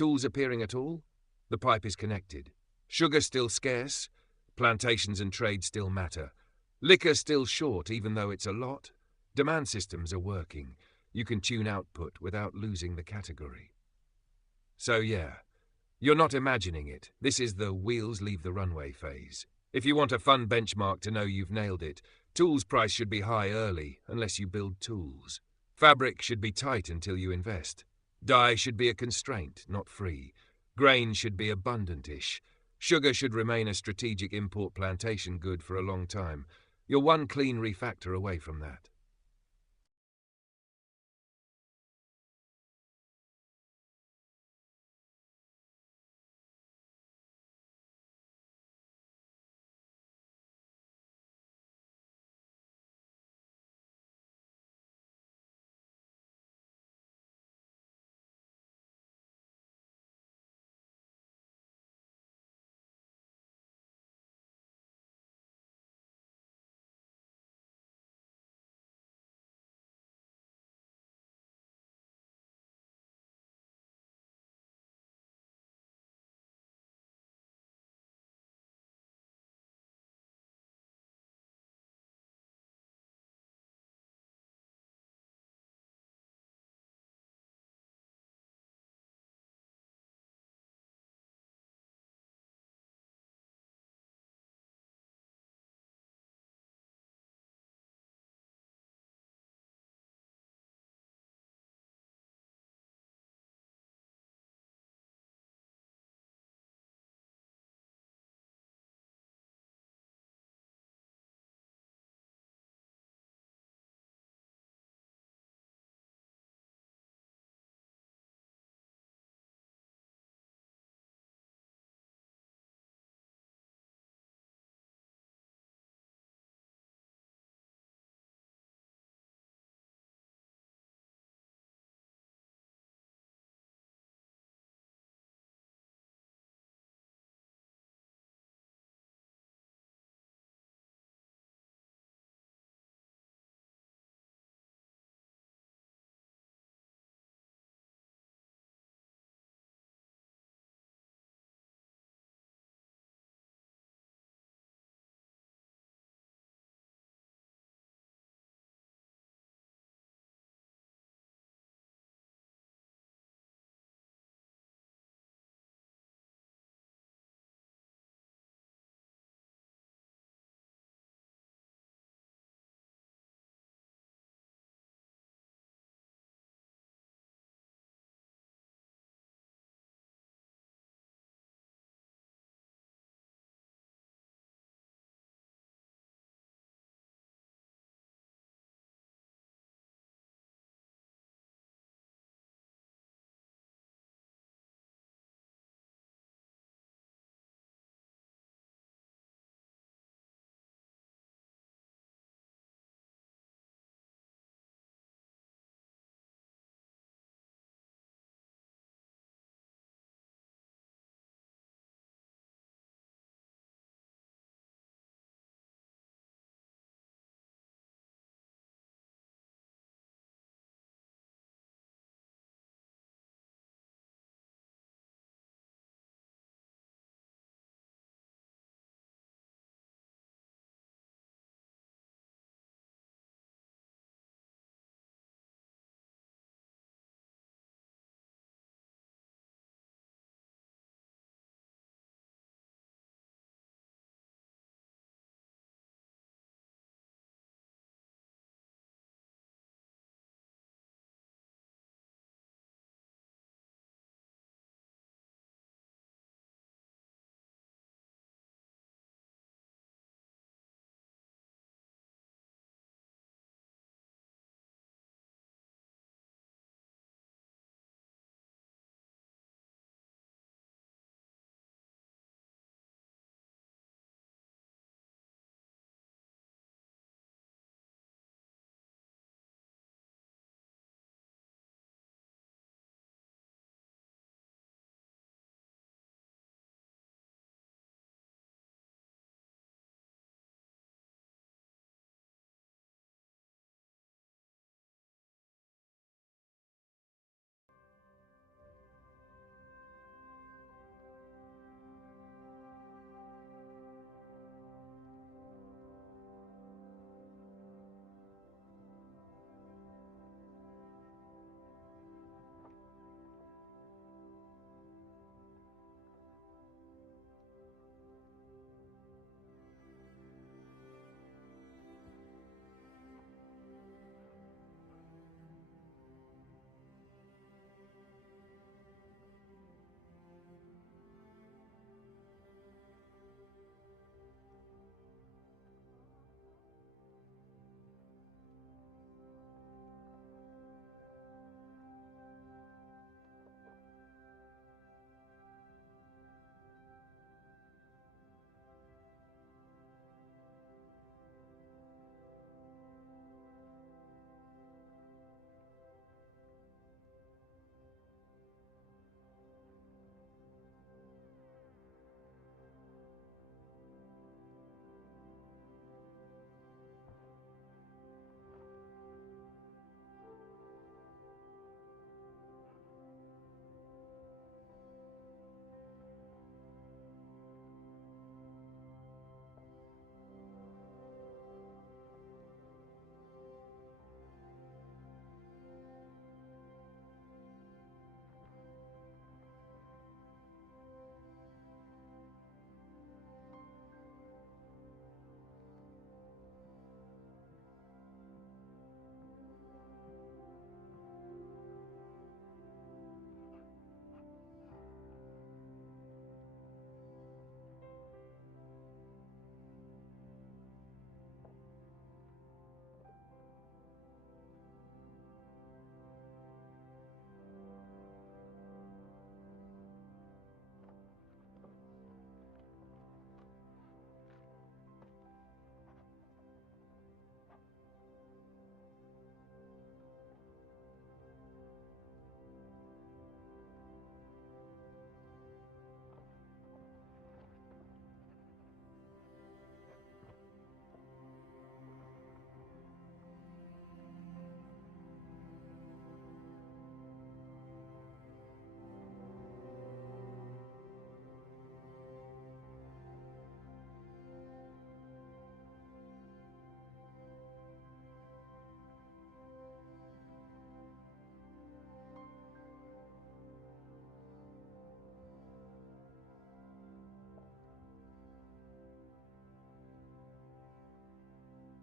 Tools appearing at all? The pipe is connected. Sugar still scarce? Plantations and trade still matter. Liquor still short, even though it's a lot? Demand systems are working. You can tune output without losing the category. So yeah, you're not imagining it. This is the wheels leave the runway phase. If you want a fun benchmark to know you've nailed it, tools price should be high early, unless you build tools. Fabric should be tight until you invest. Dye should be a constraint, not free. Grain should be abundant-ish. Sugar should remain a strategic import plantation good for a long time. You're one clean refactor away from that.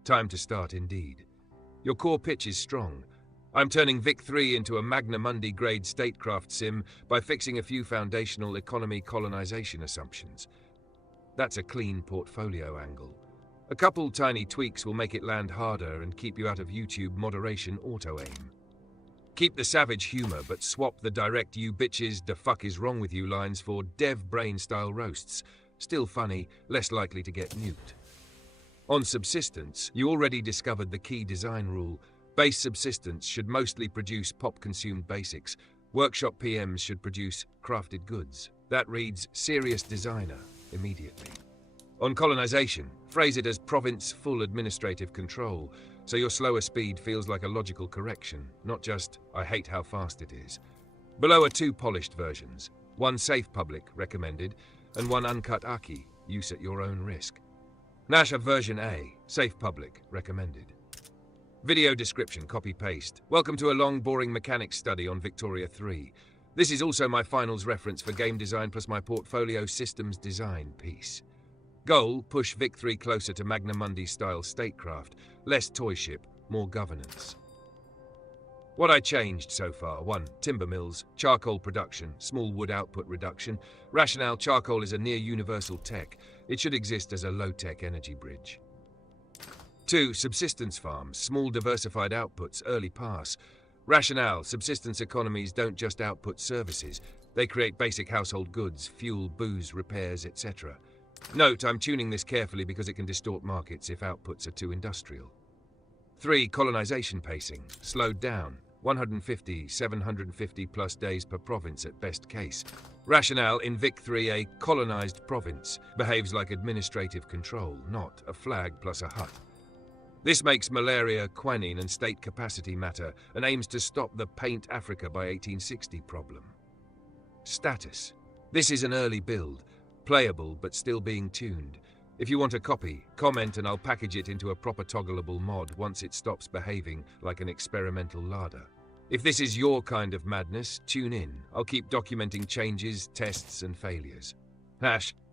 Time to start indeed. Your core pitch is strong. I'm turning Vic-3 into a Magna Mundi grade statecraft sim by fixing a few foundational economy colonization assumptions. That's a clean portfolio angle. A couple tiny tweaks will make it land harder and keep you out of YouTube moderation auto-aim. Keep the savage humor, but swap the direct "you bitches, the fuck is wrong with you" lines for dev brain style roasts. Still funny, less likely to get nuked. On subsistence, you already discovered the key design rule. Base subsistence should mostly produce pop-consumed basics. Workshop PMs should produce crafted goods. That reads serious designer immediately. On colonization, phrase it as province full administrative control, so your slower speed feels like a logical correction, not just I hate how fast it is. Below are two polished versions, one safe public recommended, and one uncut Aki, use at your own risk. Nasha version A, safe public recommended. Video description, copy-paste. Welcome to a long, boring mechanics study on Victoria 3. This is also my finals reference for game design plus my portfolio systems design piece. Goal, push Vic-3 closer to Magna Mundi-style statecraft. Less toy ship, more governance. What I changed so far: 1. Timber mills, charcoal production, small wood output reduction. Rationale: charcoal is a near-universal tech. It should exist as a low-tech energy bridge. 2. Subsistence farms, small diversified outputs, early pass. Rationale: subsistence economies don't just output services. They create basic household goods, fuel, booze, repairs, etc. Note, I'm tuning this carefully because it can distort markets if outputs are too industrial. 3. Colonization pacing, slowed down. 150, 750 plus days per province at best case. Rationale: in Vic-3, a colonized province behaves like administrative control, not a flag plus a hut. This makes malaria, quinine, and state capacity matter, and aims to stop the paint Africa by 1860 problem. Status: this is an early build, playable but still being tuned. If you want a copy, comment and I'll package it into a proper toggleable mod once it stops behaving like an experimental larder. If this is your kind of madness, tune in. I'll keep documenting changes, tests, and failures.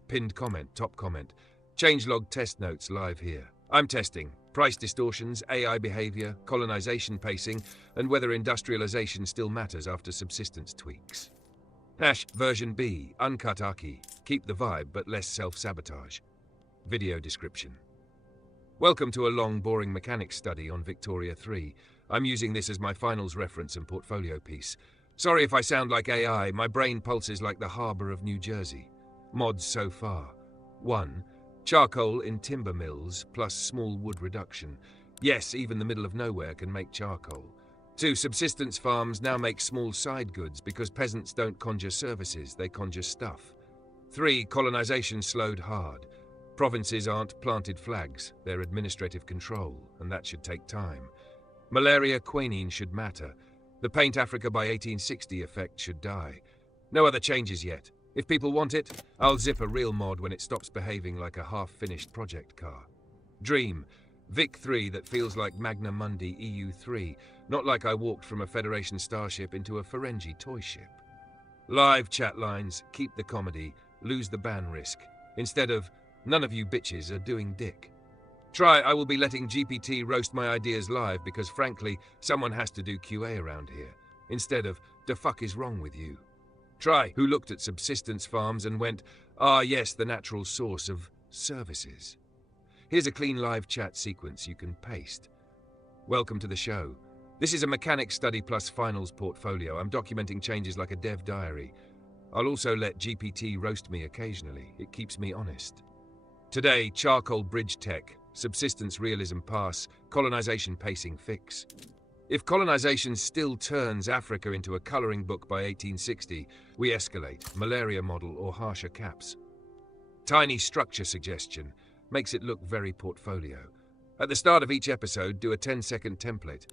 Pinned comment, top comment. Changelog test notes live here. I'm testing price distortions, AI behavior, colonization pacing, and whether industrialization still matters after subsistence tweaks. Version B, uncut Aki. Keep the vibe but less self-sabotage. Video description. Welcome to a long, boring mechanics study on Victoria 3. I'm using this as my finals reference and portfolio piece. Sorry if I sound like AI, my brain pulses like the harbour of New Jersey. Mods so far. 1. Charcoal in timber mills plus small wood reduction. Yes, even the middle of nowhere can make charcoal. 2. Subsistence farms now make small side goods because peasants don't conjure services, they conjure stuff. 3. Colonization slowed hard. Provinces aren't planted flags, they're administrative control, and that should take time. Malaria, quinine should matter. The paint Africa by 1860 effect should die. No other changes yet. If people want it, I'll zip a real mod when it stops behaving like a half-finished project car. Dream. Vic-3 that feels like Magna Mundi EU3, not like I walked from a Federation starship into a Ferengi toy ship. Live chat lines, keep the comedy, lose the ban risk. Instead of, none of you bitches are doing dick. Try, I will be letting GPT roast my ideas live because frankly, someone has to do QA around here. Instead of, the fuck is wrong with you? Try, who looked at subsistence farms and went, ah yes, the natural source of services. Here's a clean live chat sequence you can paste. Welcome to the show. This is a mechanics study plus finals portfolio. I'm documenting changes like a dev diary. I'll also let GPT roast me occasionally. It keeps me honest. Today, charcoal bridge tech, subsistence realism pass, colonization pacing fix. If colonization still turns Africa into a coloring book by 1860, we escalate, malaria model or harsher caps. Tiny structure suggestion, makes it look very portfolio. At the start of each episode, do a 10-second template.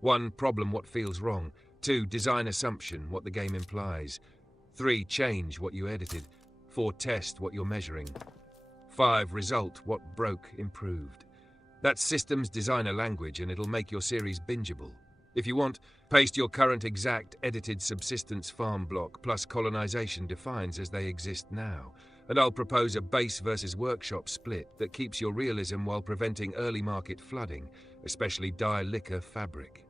1. Problem, what feels wrong. 2. Design assumption, what the game implies. 3. Change, what you edited. 4. Test, what you're measuring. 5. Result, what broke, improved. That's systems designer language and it'll make your series bingeable. If you want, paste your current exact edited subsistence farm block plus colonization defines as they exist now. And I'll propose a base versus workshop split that keeps your realism while preventing early market flooding, especially dye liquor fabric.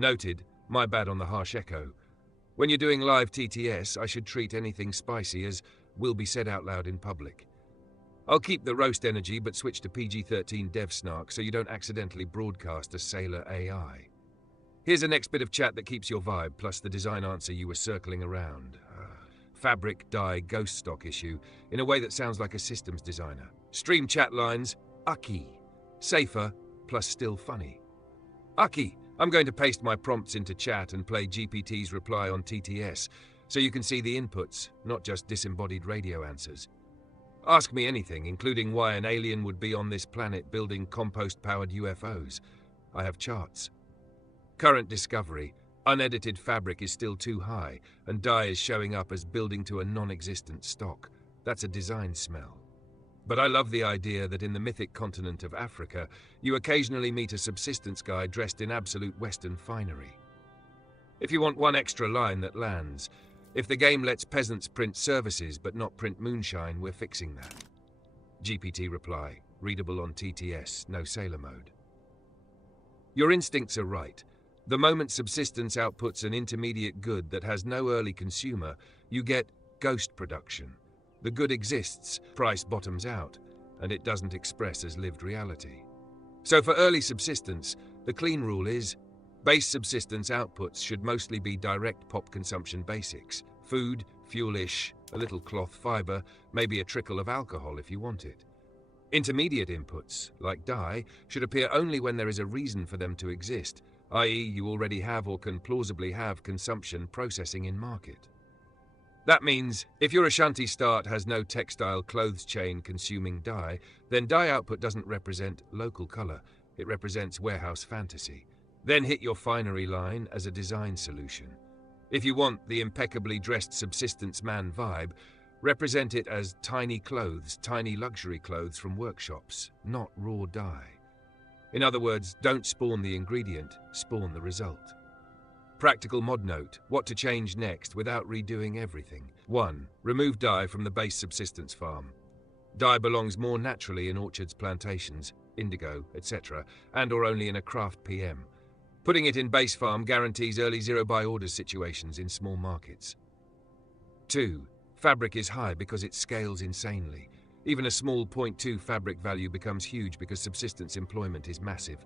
Noted. My bad on the harsh echo. When you're doing live TTS, I should treat anything spicy as will be said out loud in public. I'll keep the roast energy but switch to PG-13 dev snark so you don't accidentally broadcast a sailor AI. Here's a next bit of chat that keeps your vibe, plus the design answer you were circling around. fabric, dye, ghost stock issue in a way that sounds like a systems designer. Stream chat lines, Aki. Safer, plus still funny. Aki, I'm going to paste my prompts into chat and play GPT's reply on TTS, so you can see the inputs, not just disembodied radio answers. Ask me anything, including why an alien would be on this planet building compost-powered UFOs. I have charts. Current discovery. Unedited fabric is still too high, and dye is showing up as building to a non-existent stock. That's a design smell. But I love the idea that in the mythic continent of Africa, you occasionally meet a subsistence guy dressed in absolute Western finery. If you want one extra line that lands, if the game lets peasants print services but not print moonshine, we're fixing that. GPT reply, readable on TTS, no sailor mode. Your instincts are right. The moment subsistence outputs an intermediate good that has no early consumer, you get ghost production. The good exists, price bottoms out, and it doesn't express as lived reality. So for early subsistence, the clean rule is, base subsistence outputs should mostly be direct pop consumption basics. Food, fuel-ish, a little cloth fiber, maybe a trickle of alcohol if you want it. Intermediate inputs, like dye, should appear only when there is a reason for them to exist, i.e. you already have or can plausibly have consumption processing in market. That means, if your Ashanti start has no textile clothes chain consuming dye, then dye output doesn't represent local color, it represents warehouse fantasy. Then hit your finery line as a design solution. If you want the impeccably dressed subsistence man vibe, represent it as tiny clothes, tiny luxury clothes from workshops, not raw dye. In other words, don't spawn the ingredient, spawn the result. Practical mod note, what to change next without redoing everything. 1. Remove dye from the base subsistence farm. Dye belongs more naturally in orchards, plantations, indigo, etc., and or only in a craft PM. Putting it in base farm guarantees early zero-buy orders situations in small markets. 2. Fabric is high because it scales insanely. Even a small 0.2 fabric value becomes huge because subsistence employment is massive.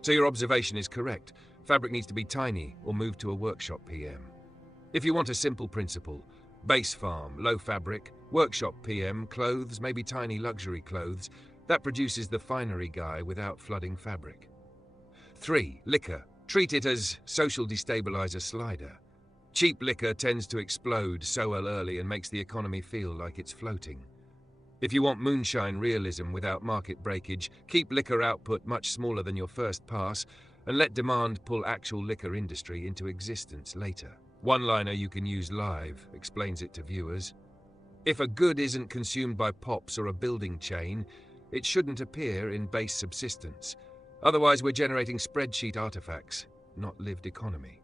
So your observation is correct. Fabric needs to be tiny or move to a workshop PM. If you want a simple principle, base farm, low fabric, workshop PM, clothes, maybe tiny luxury clothes, that produces the finery guy without flooding fabric. 3. Liquor. Treat it as social destabilizer slider. Cheap liquor tends to explode so well early and makes the economy feel like it's floating. If you want moonshine realism without market breakage, keep liquor output much smaller than your first pass and let demand pull actual liquor industry into existence later. One-liner you can use live explains it to viewers. If a good isn't consumed by pops or a building chain, it shouldn't appear in base subsistence. Otherwise, we're generating spreadsheet artifacts, not lived economy.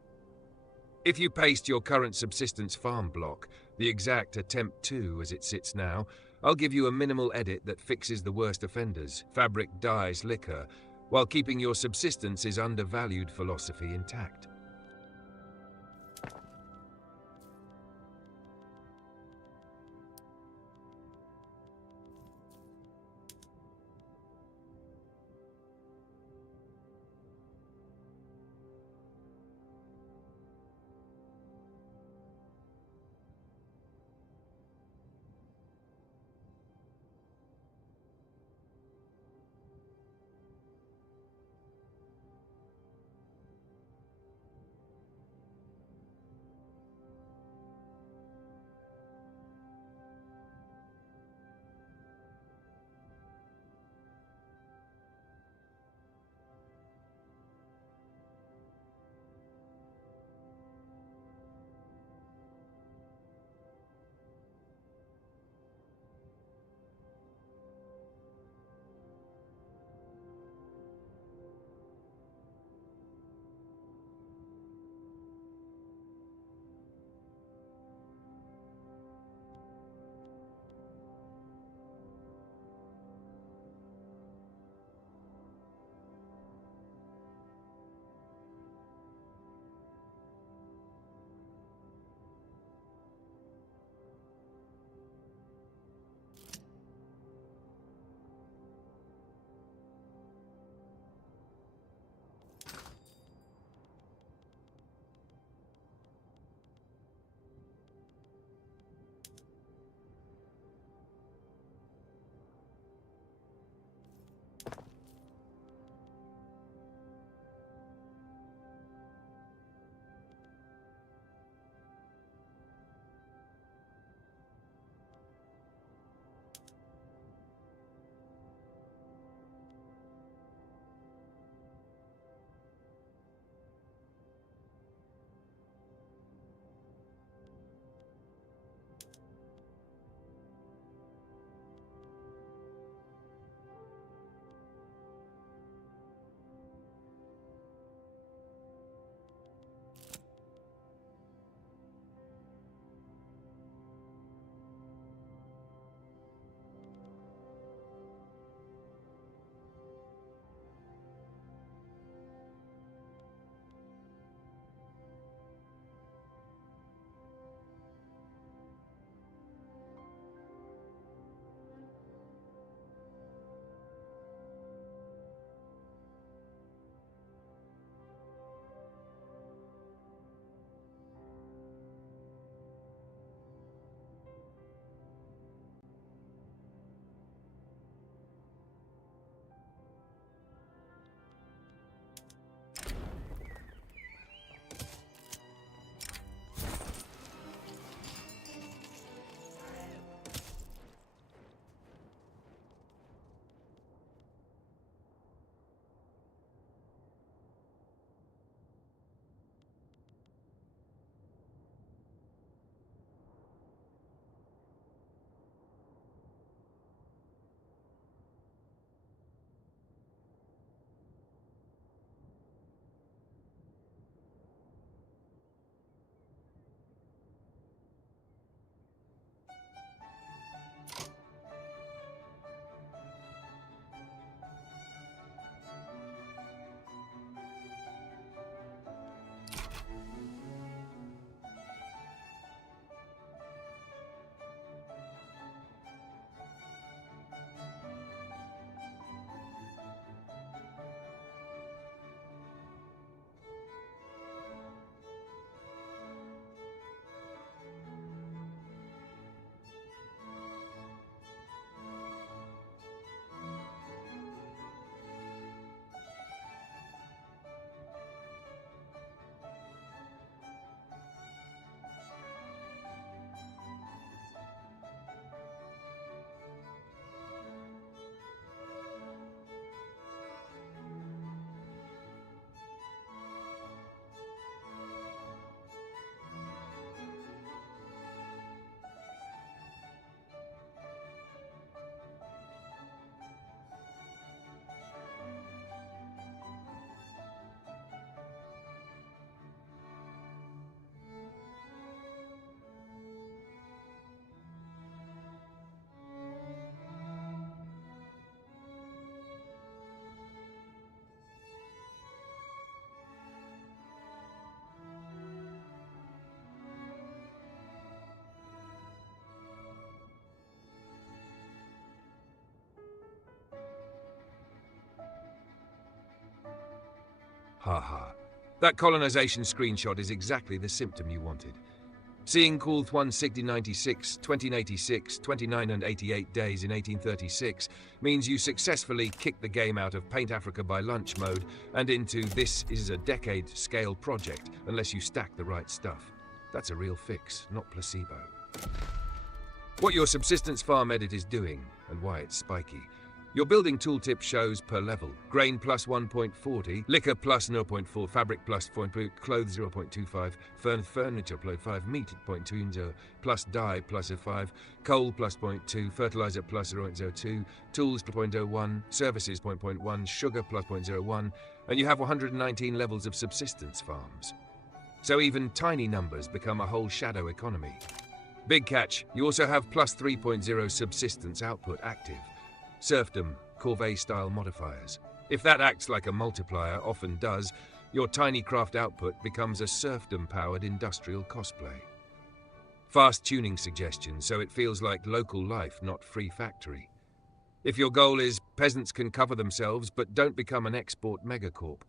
If you paste your current subsistence farm block, the exact attempt 2 as it sits now, I'll give you a minimal edit that fixes the worst offenders, fabric, dyes, liquor, while keeping your subsistence is undervalued philosophy intact. Ha ha. That colonization screenshot is exactly the symptom you wanted. Seeing Pt1 96, 2086, 29 and 88 days in 1836 means you successfully kicked the game out of Paint Africa by lunch mode and into this is a decade-scale project unless you stack the right stuff. That's a real fix, not placebo. What your subsistence farm edit is doing, and why it's spiky. Your building tooltip shows per level. Grain plus 1.40, liquor plus 0.4, fabric plus 0.2, clothes 0.25, furniture plus 5, meat 0.20, plus dye plus 5, coal plus 0.2, fertilizer plus 0.02, tools 0.01, services 0.1, sugar plus 0.01, and you have 119 levels of subsistence farms. So even tiny numbers become a whole shadow economy. Big catch, you also have plus 3.0 subsistence output active. Serfdom, corvée-style modifiers. If that acts like a multiplier often does, your tiny craft output becomes a serfdom-powered industrial cosplay. Fast tuning suggestions so it feels like local life, not free factory. If your goal is peasants can cover themselves but don't become an export megacorp,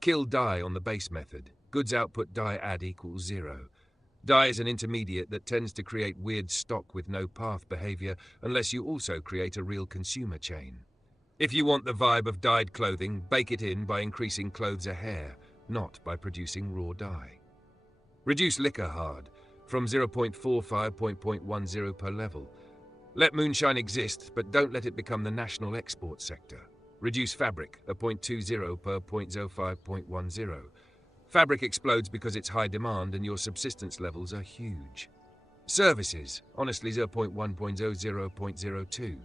kill dye on the base method. Goods output dye add equals 0. Dye is an intermediate that tends to create weird stock with no path behavior unless you also create a real consumer chain. If you want the vibe of dyed clothing, bake it in by increasing clothes a hair, not by producing raw dye. Reduce liquor hard, from 0.45 to 0.10 per level. Let moonshine exist, but don't let it become the national export sector. Reduce fabric, a 0.20 per 0.05, 0.10. Fabric explodes because it's high demand and your subsistence levels are huge. Services, honestly 0.1, 0.00, 0.02.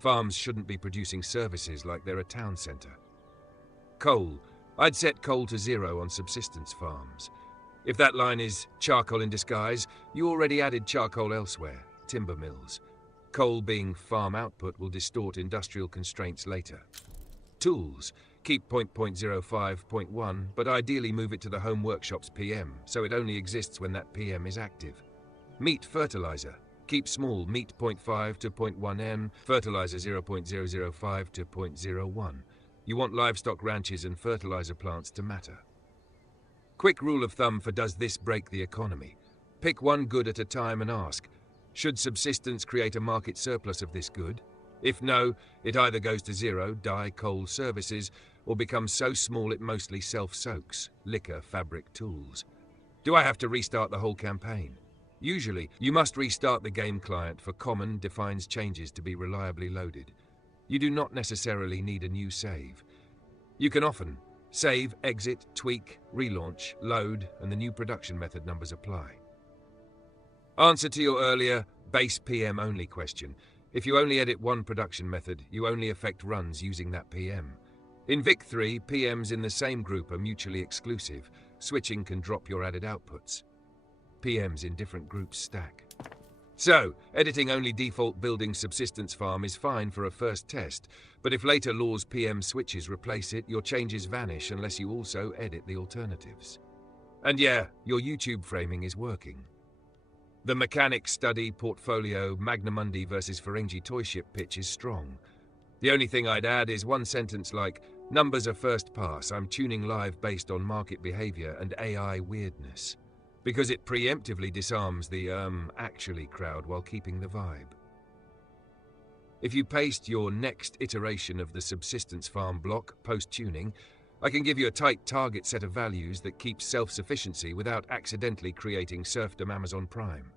Farms shouldn't be producing services like they're a town centre. Coal, I'd set coal to 0 on subsistence farms. If that line is charcoal in disguise, you already added charcoal elsewhere, timber mills. Coal being farm output will distort industrial constraints later. Tools, keep 0.05, 0.1, but ideally move it to the home workshop's PM, so it only exists when that PM is active. Meat fertilizer, keep small, meat 0.5 to 0.1 m, fertilizer 0.005 to 0.01. You want livestock ranches and fertilizer plants to matter. Quick rule of thumb for does this break the economy? Pick one good at a time and ask, should subsistence create a market surplus of this good? If no, it either goes to 0, dye, coal, services, or becomes so small it mostly self-soaks, liquor, fabric, tools. Do I have to restart the whole campaign? Usually, you must restart the game client for common, defines changes to be reliably loaded. You do not necessarily need a new save. You can often save, exit, tweak, relaunch, load, and the new production method numbers apply. Answer to your earlier base PM only question. If you only edit one production method, you only affect runs using that PM. In Vic 3, PMs in the same group are mutually exclusive. Switching can drop your added outputs. PMs in different groups stack. So, editing only default building subsistence farm is fine for a first test, but if later laws PM switches replace it, your changes vanish unless you also edit the alternatives. And yeah, your YouTube framing is working. The mechanic study portfolio Magna Mundi versus Ferengi toy ship pitch is strong. The only thing I'd add is one sentence like, numbers are first pass, I'm tuning live based on market behavior and AI weirdness. Because it preemptively disarms the actually crowd while keeping the vibe. If you paste your next iteration of the subsistence farm block post-tuning, I can give you a tight target set of values that keeps self-sufficiency without accidentally creating serfdom Amazon Prime.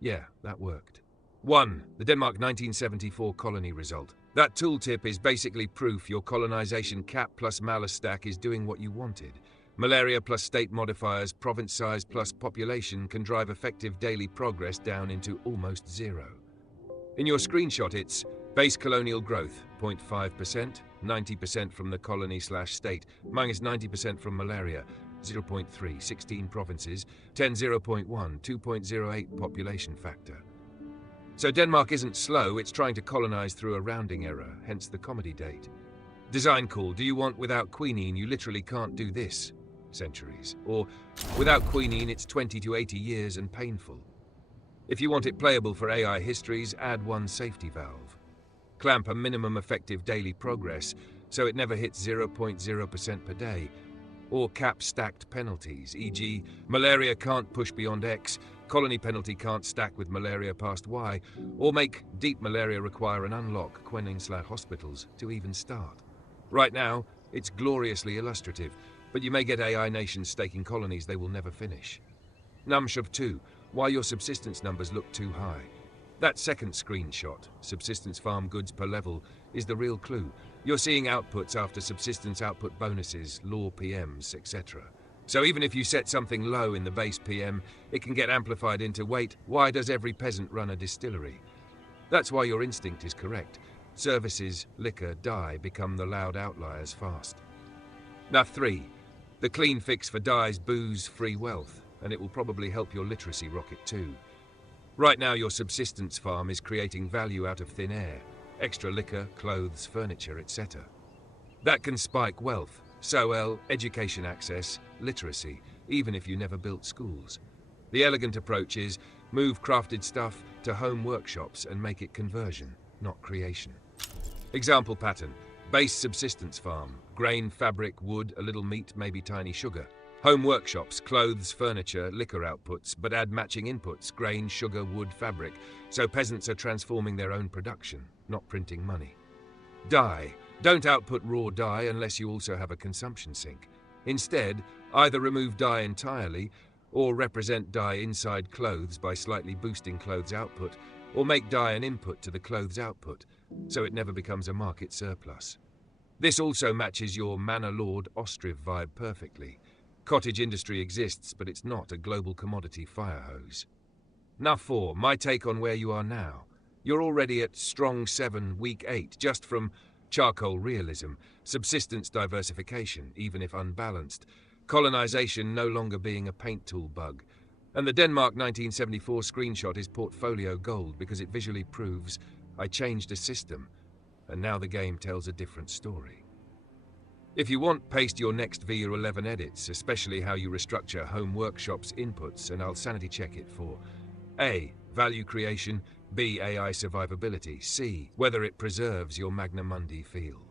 Yeah, that worked. 1. The Denmark 1974 colony result. That tooltip is basically proof your colonization cap plus malus stack is doing what you wanted. Malaria plus state modifiers, province size plus population can drive effective daily progress down into almost zero. In your screenshot, it's base colonial growth, 0.5%, 90% from the colony/state, minus 90% from malaria, 0.3, 16 provinces, 10 0.1, 2.08 population factor. So Denmark isn't slow, it's trying to colonize through a rounding error, hence the comedy date. Design call, do you want without quinine, you literally can't do this. Centuries. Or without quinine, it's 20 to 80 years and painful. If you want it playable for AI histories, add one safety valve. Clamp a minimum effective daily progress so it never hits 0.0% per day. Or cap stacked penalties, e.g. malaria can't push beyond X, colony penalty can't stack with malaria past Y, or make deep malaria require an unlock quinine/hospitals to even start. Right now, it's gloriously illustrative, but you may get AI nations staking colonies they will never finish. Numshub 2, why your subsistence numbers look too high. That second screenshot, subsistence farm goods per level, is the real clue. You're seeing outputs after subsistence output bonuses, law PMs, etc. So even if you set something low in the base PM, it can get amplified into, wait, why does every peasant run a distillery? That's why your instinct is correct. Services, liquor, dye become the loud outliers fast. Now 3, the clean fix for dyes, booze, free wealth, and it will probably help your literacy rocket too. Right now your subsistence farm is creating value out of thin air, extra liquor, clothes, furniture, etc. That can spike wealth, SOL, education access, literacy, even if you never built schools. The elegant approach is move crafted stuff to home workshops and make it conversion, not creation. Example pattern, base subsistence farm, grain, fabric, wood, a little meat, maybe tiny sugar. Home workshops, clothes, furniture, liquor outputs, but add matching inputs, grain, sugar, wood, fabric, so peasants are transforming their own production, not printing money. Dye. Don't output raw dye unless you also have a consumption sink. Instead, either remove dye entirely, or represent dye inside clothes by slightly boosting clothes output, or make dye an input to the clothes output, so it never becomes a market surplus. This also matches your Manor Lord Ostriv vibe perfectly. Cottage industry exists, but it's not a global commodity fire hose. Now 4, my take on where you are now. You're already at strong 7, weak 8, just from charcoal realism, subsistence diversification, even if unbalanced, colonization no longer being a paint tool bug. And the Denmark 1974 screenshot is portfolio gold because it visually proves I changed a system, and now the game tells a different story. If you want, paste your next VU11 edits, especially how you restructure home workshops inputs, and I'll sanity check it for A. Value creation, B. AI survivability, C. Whether it preserves your Magna Mundi feel.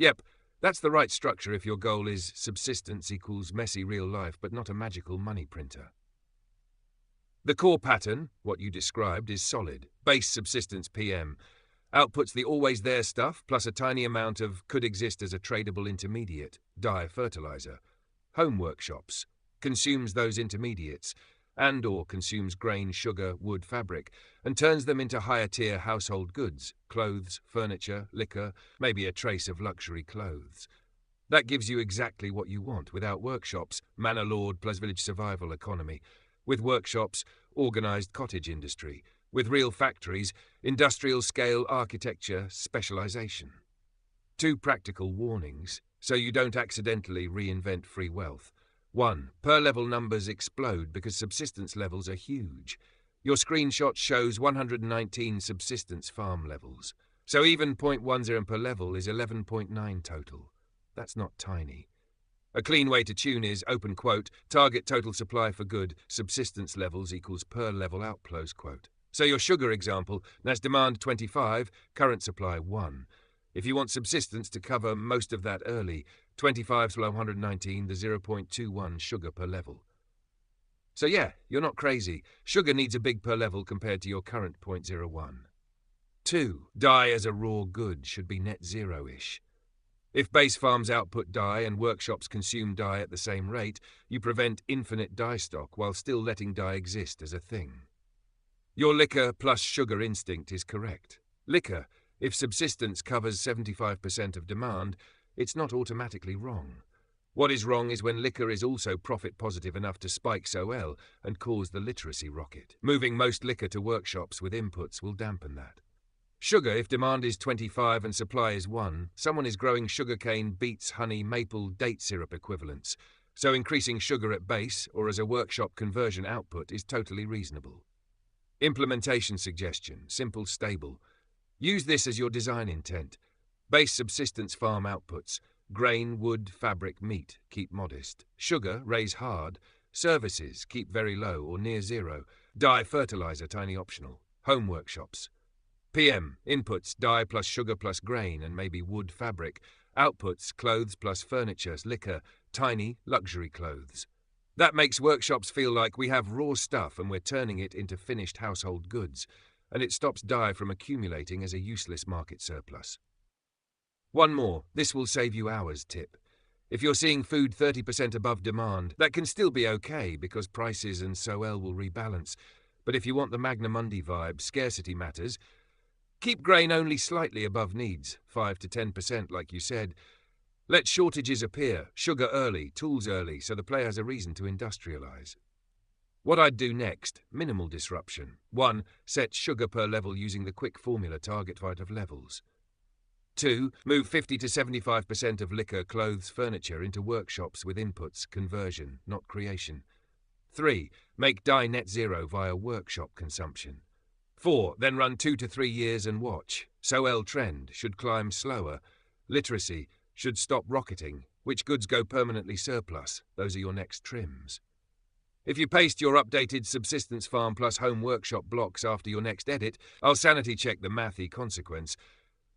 Yep, that's the right structure if your goal is subsistence equals messy real life, but not a magical money printer. The core pattern, what you described, is solid. Base subsistence PM. Outputs the always there stuff, plus a tiny amount of could exist as a tradable intermediate, dye fertilizer. Home workshops. Consumes those intermediates, and/or consumes grain, sugar, wood, fabric, and turns them into higher-tier household goods, clothes, furniture, liquor, maybe a trace of luxury clothes. That gives you exactly what you want. Without workshops, manor lord plus village survival economy. With workshops, organised cottage industry. With real factories, industrial-scale architecture specialisation. 2 practical warnings, so you don't accidentally reinvent free wealth. 1. Per-level numbers explode because subsistence levels are huge. Your screenshot shows 119 subsistence farm levels. So even 0.10 per level is 11.9 total. That's not tiny. A clean way to tune is, open quote, target total supply for good, subsistence levels equals per level out, close quote. So your sugar example, that's demand 25, current supply 1. If you want subsistence to cover most of that early, 25 below 119, the 0.21 sugar per level. So yeah, you're not crazy. Sugar needs a big per level compared to your current 0.01. 2. Dye as a raw good should be net zero-ish. If base farms output dye and workshops consume dye at the same rate, you prevent infinite dye stock while still letting dye exist as a thing. Your liquor plus sugar instinct is correct. Liquor, if subsistence covers 75% of demand, it's not automatically wrong. What is wrong is when liquor is also profit positive enough to spike SOL and cause the literacy rocket. Moving most liquor to workshops with inputs will dampen that. Sugar, if demand is 25 and supply is 1, someone is growing sugarcane, beets, honey, maple, date syrup equivalents, so increasing sugar at base or as a workshop conversion output is totally reasonable. Implementation suggestion, simple, stable. Use this as your design intent. Base subsistence farm outputs, grain, wood, fabric, meat, keep modest. Sugar, raise hard. Services, keep very low or near zero. Dye, fertilizer, tiny optional. Home workshops. PM, inputs, dye plus sugar plus grain and maybe wood fabric. Outputs, clothes plus furniture, liquor, tiny, luxury clothes. That makes workshops feel like we have raw stuff and we're turning it into finished household goods, and it stops dye from accumulating as a useless market surplus. One more, this will save you hours tip. If you're seeing food 30% above demand, that can still be okay because prices and SOL will rebalance. But if you want the Magna Mundi vibe, scarcity matters. Keep grain only slightly above needs, 5 to 10% like you said. Let shortages appear, sugar early, tools early, so the player has a reason to industrialize. What I'd do next, minimal disruption. 1. Set sugar per level using the quick formula target fight of levels. 2. Move 50 to 75% of liquor, clothes, furniture into workshops with inputs, conversion, not creation. 3. Make dye net zero via workshop consumption. 4. Then run 2 to 3 years and watch. SOL trend should climb slower. Literacy should stop rocketing. Which goods go permanently surplus? Those are your next trims. If you paste your updated subsistence farm plus home workshop blocks after your next edit, I'll sanity check the mathy consequence.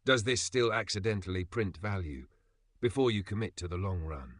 Does this still accidentally print value? Before you commit to the long run.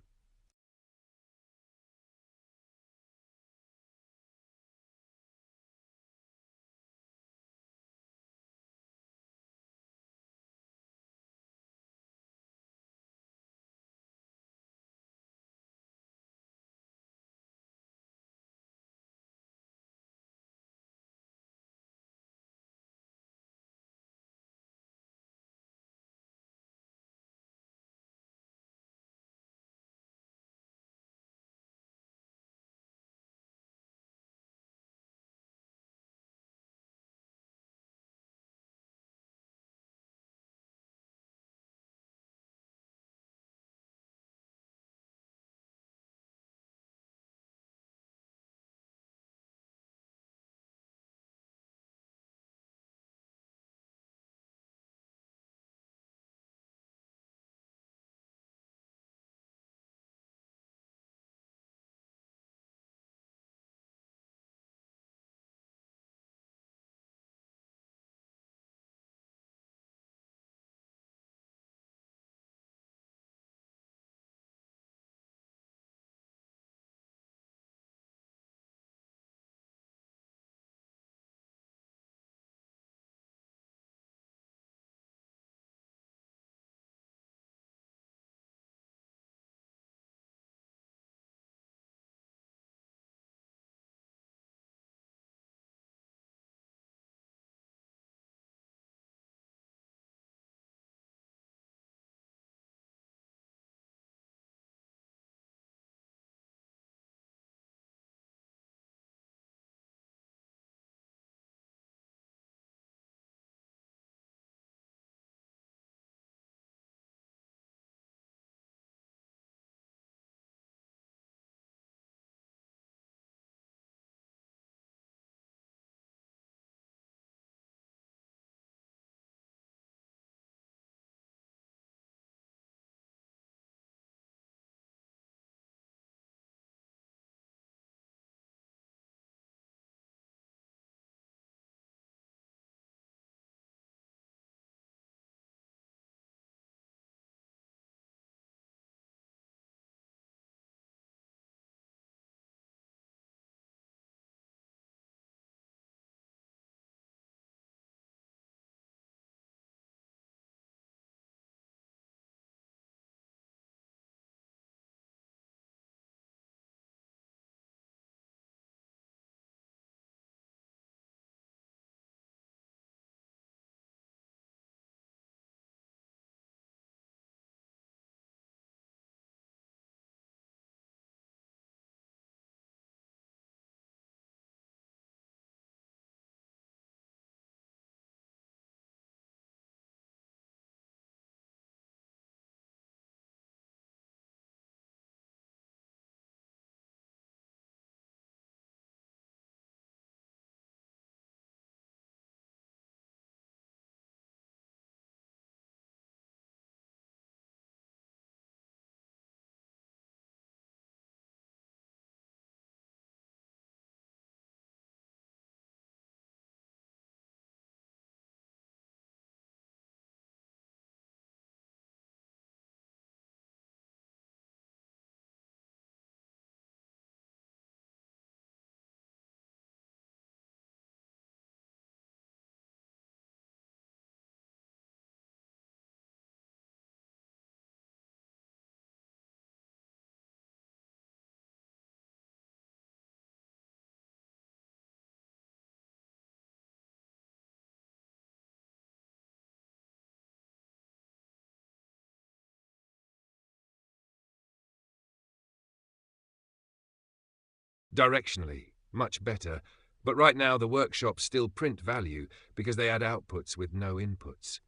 Directionally, much better, but right now the workshops still print value because they add outputs with no inputs.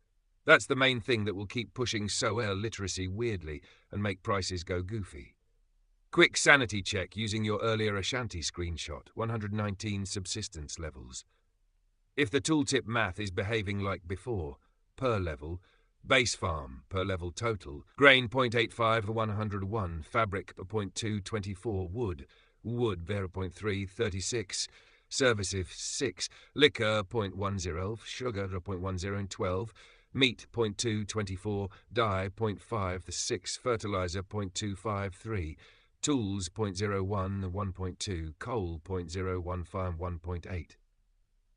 That's the main thing that will keep pushing SOL literacy weirdly and make prices go goofy. Quick sanity check using your earlier Ashanti screenshot, 119 subsistence levels. If the tooltip math is behaving like before, per level, base farm per level total, grain 0.85 101, fabric 0.224, wood 0.3, 36, services 6, liquor 0.10, sugar 0.10 and 12, meat 0.2, 24, dye 0.5, 6, fertilizer 0.253, tools 0.01, 1.2, coal 0.015, 1.8.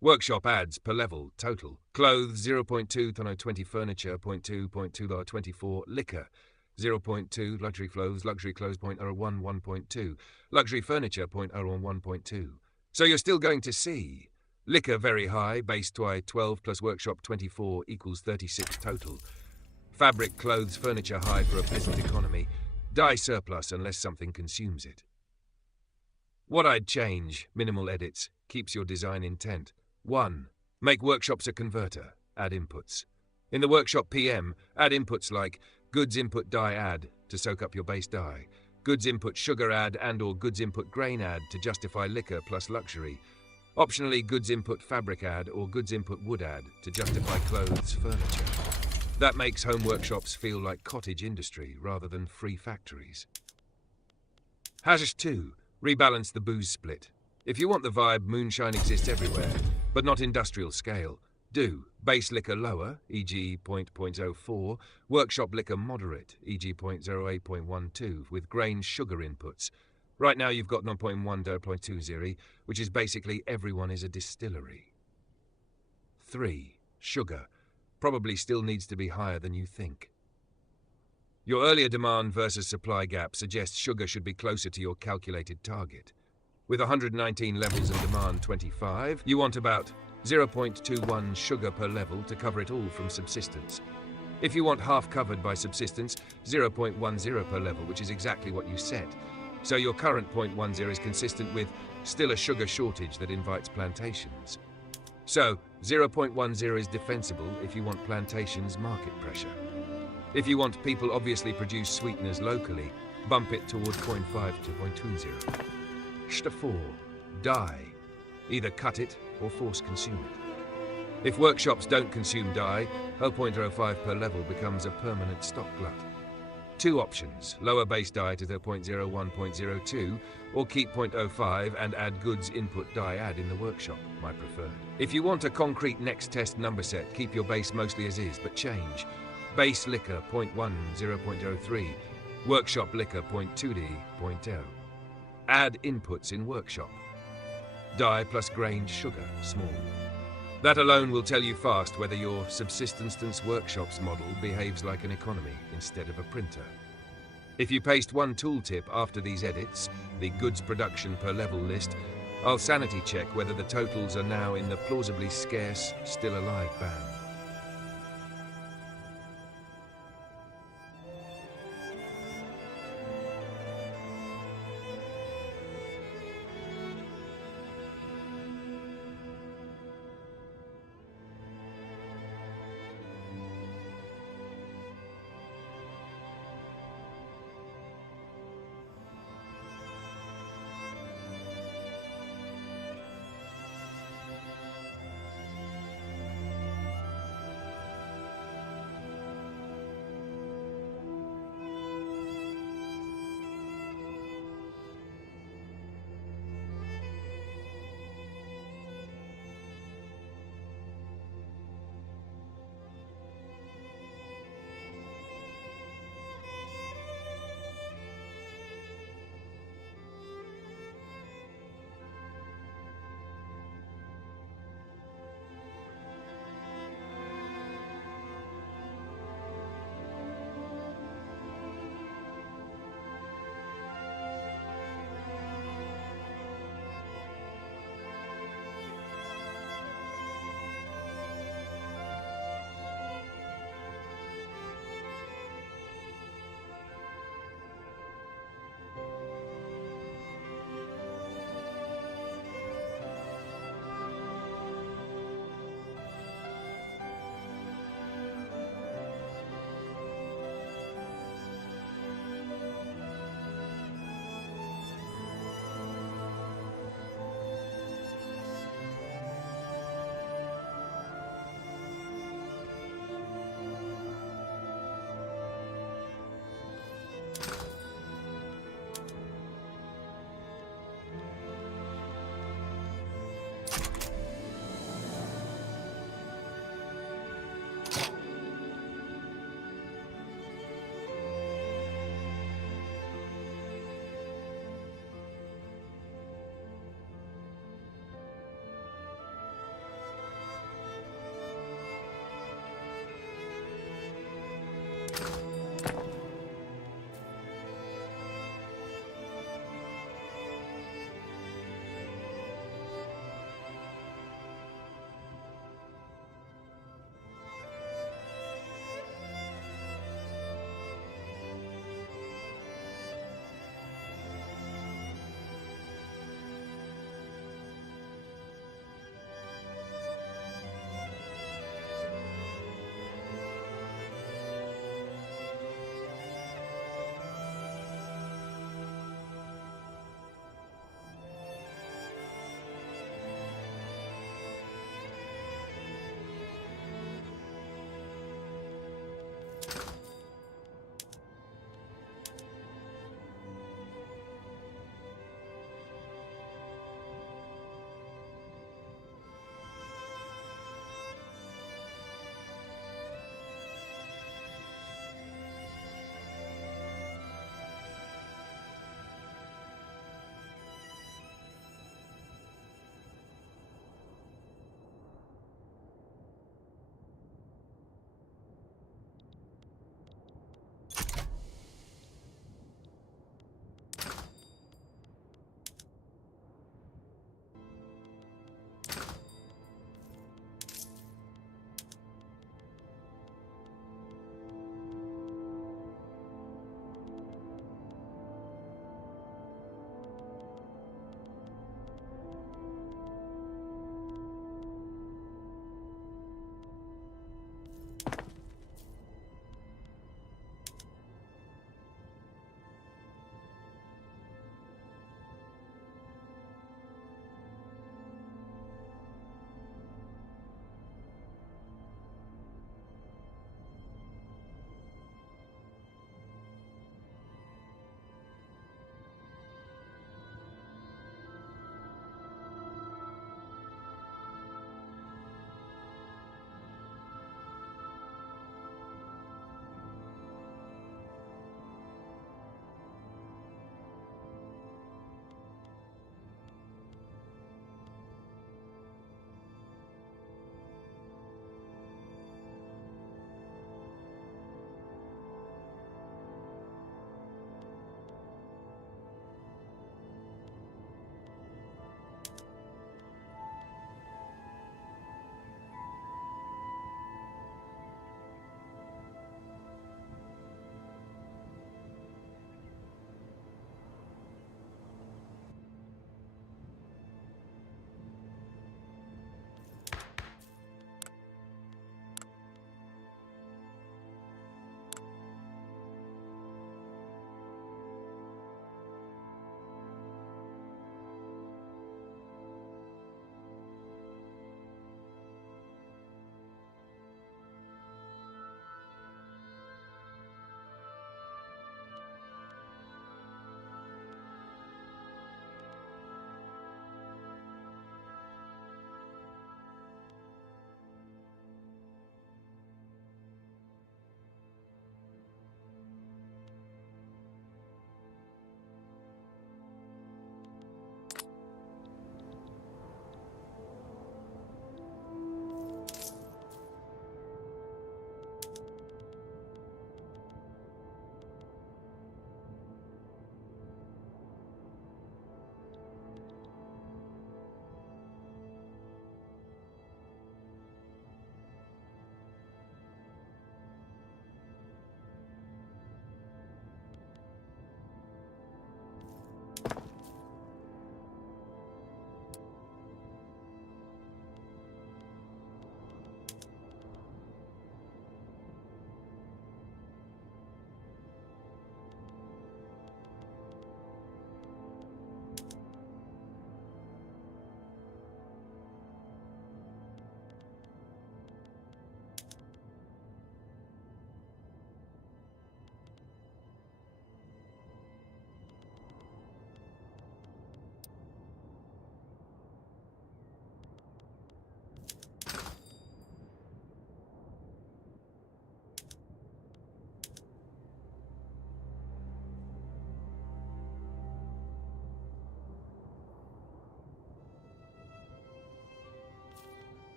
Workshop ads per level, total. Clothes 0.2, 20 furniture 0.2, 24, liquor 0.2, luxury clothes 0.01, 1.2, luxury furniture 0.01, 1.2. So you're still going to see liquor very high, base TWI 12 plus workshop 24 equals 36 total. Fabric, clothes, furniture high for a peasant economy. Dye surplus unless something consumes it. What I'd change, minimal edits, keeps your design intent. 1. Make workshops a converter. Add inputs. In the workshop PM, add inputs like goods input dye add to soak up your base dye, goods input sugar add and or goods input grain add to justify liquor plus luxury, optionally goods input fabric add or goods input wood add to justify clothes, furniture. That makes home workshops feel like cottage industry rather than free factories. Hash 2. Rebalance the booze split. If you want the vibe, moonshine exists everywhere, but not industrial scale. Do base liquor lower, e.g. 0.04, workshop liquor moderate, e.g. 0.08.12, with grain sugar inputs. Right now you've got 0.1 to 0.20, which is basically everyone is a distillery. 3. Sugar. Probably still needs to be higher than you think. Your earlier demand versus supply gap suggests sugar should be closer to your calculated target. With 119 levels and demand 25, you want about 0.21 sugar per level to cover it all from subsistence. If you want half covered by subsistence, 0.10 per level, which is exactly what you set. So your current 0.10 is consistent with still a sugar shortage that invites plantations. So 0.10 is defensible if you want plantations market pressure. If you want people obviously produce sweeteners locally, bump it toward 0.5 to 0.20. St 4. Dye. Either cut it or force consume it. If workshops don't consume dye, 0.05 per level becomes a permanent stock glut. 2 options, lower base dye to 0.01, 0.02, or keep 0.05 and add goods input dye add in the workshop, my preferred. If you want a concrete next test number set, keep your base mostly as is, but change. Base liquor 0.1, 0.03, workshop liquor 0.2D, 0.0. Add inputs in workshop. Dye plus grain sugar, small. That alone will tell you fast whether your subsistence workshops model behaves like an economy instead of a printer. If you paste one tooltip after these edits, the goods production per level list, I'll sanity check whether the totals are now in the plausibly scarce, still alive band.